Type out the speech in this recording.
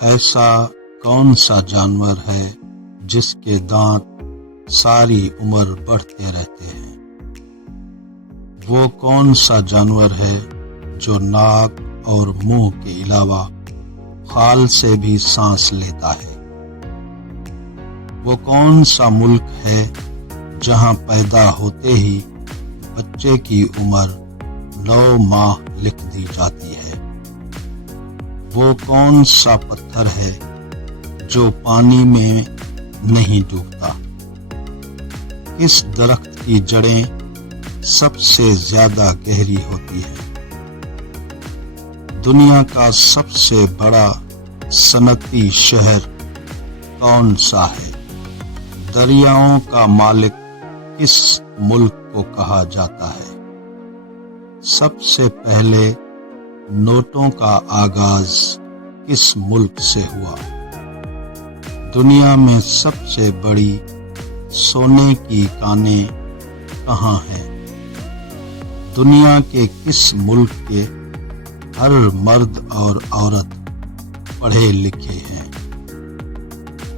ایسا کون سا جانور ہے جس کے دانت ساری عمر بڑھتے رہتے ہیں؟ وہ کون سا جانور ہے جو ناک اور منہ کے علاوہ خال سے بھی سانس لیتا ہے؟ وہ کون سا ملک ہے جہاں پیدا ہوتے ہی بچے کی عمر 9 ماہ لکھ دی جاتی ہے؟ وہ کون سا پتھر ہے جو پانی میں نہیں ڈوبتا؟ کس درخت کی جڑیں سب سے زیادہ گہری ہوتی ہے؟ دنیا کا سب سے بڑا صنعتی شہر کون سا ہے؟ دریاؤں کا مالک کس ملک کو کہا جاتا ہے؟ سب سے پہلے نوٹوں کا آغاز کس ملک سے ہوا؟ دنیا میں سب سے بڑی سونے کی کانیں کہاں ہیں؟ دنیا کے کس ملک کے ہر مرد اور عورت پڑھے لکھے ہیں؟